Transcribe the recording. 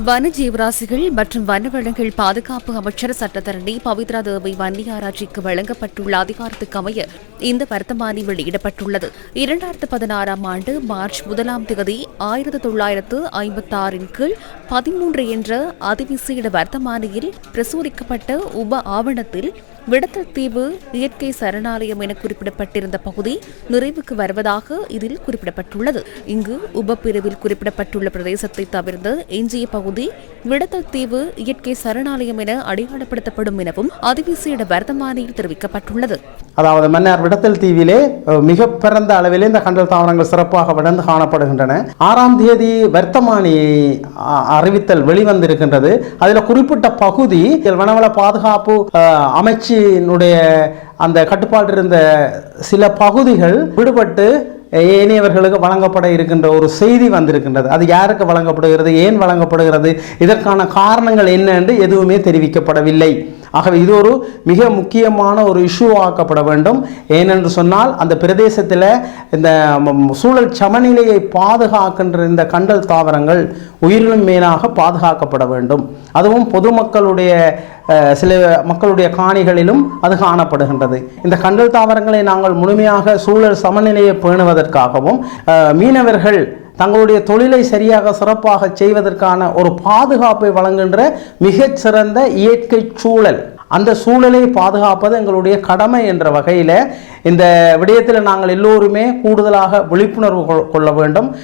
வன ஜீவராசிகள் மற்றும் வனவளங்கள் பாதுகாப்பு அமைச்சர் சட்டத்தரணி பவித்ரா தேவி வன்னியாராட்சிக்கு வழங்கப்பட்டுள்ள அதிகாரத்துக்கு அமைய இந்த வர்த்தமானி வெளியிடப்பட்டுள்ளது. இரண்டாயிரத்து பதினாறாம் ஆண்டு மார்ச் முதலாம் தேதி ஆயிரத்து தொள்ளாயிரத்து ஐம்பத்தி ஆறின் கீழ் பதிமூன்று என்ற அதிவிசேட வர்த்தமானியில் பிரசுரிக்கப்பட்ட உப ஆவணத்தில் விடத்தல் தீவு இயற்கை சரணாலயம் என குறிப்பிடப்பட்டிருந்த பகுதி நிறைவுக்கு வருவதாக இதில் குறிப்பிடப்பட்டுள்ளது. இங்கு உபப்பிரிவில் குறிப்பிடப்பட்டுள்ள பிரதேசத்தை தவிர்த்து எஞ்சிய பகுதி விடத்தல் தீவு இயற்கை சரணாலயம் என அடையாளப்படுத்தப்படும் எனவும் அதிவிசேட வர்த்தமானியில் தெரிவிக்கப்பட்டுள்ளது. அதாவது மன்னார் விடத்தல் தீவிலே மிக பிறந்த அளவிலே இந்த கண்டல் தாவரங்கள் சிறப்பாக விடந்து காணப்படுகின்றன. ஆறாம் தேதி வர்த்தமானி அறிவித்தல் வெளிவந்திருக்கின்றது. அதில் குறிப்பிட்ட பகுதி வனவள பாதுகாப்பு அஹ், அமைச்சினுடைய அந்த கட்டுப்பாடு இருந்த சில பகுதிகள் விடுபட்டு ஏனையவர்களுக்கு வழங்கப்பட இருக்கின்ற ஒரு செய்தி வந்திருக்கின்றது. அது யாருக்கு வழங்கப்படுகிறது? ஏன் வழங்கப்படுகிறது? இதற்கான காரணங்கள் என்ன என்று எதுவுமே தெரிவிக்கப்படவில்லை. ஆகவே இது ஒரு மிக முக்கியமான ஒரு இஷ்யூ ஆக்கப்பட வேண்டும். ஏனென்று சொன்னால் அந்த பிரதேசத்தில் இந்த சூழல் சமநிலையை பாதுகாக்கின்ற இந்த கண்டல் தாவரங்கள் உயிரினும் மேலாக பாதுகாக்கப்பட வேண்டும். அதுவும் பொதுமக்களுடைய சில மக்களுடைய காணிகளிலும் அது காணப்படுகின்றது. இந்த கண்டல் தாவரங்களை நாங்கள் முழுமையாக சூழல் சமநிலையை பேணுவதற்காகவும் மீனவர்கள் தங்களுடைய தொழிலை சரியாக சிறப்பாக செய்வதற்கான ஒரு பாதுகாப்பை வழங்குகின்ற மிகச்சிறந்த இயற்கை சூழல். அந்த சூழலை பாதுகாப்பது எங்களுடைய கடமை என்ற வகையில் இந்த விடயத்தில் நாங்கள் எல்லோருமே கூடுதலாக விழிப்புணர்வு கொள்- கொள்ள வேண்டும்.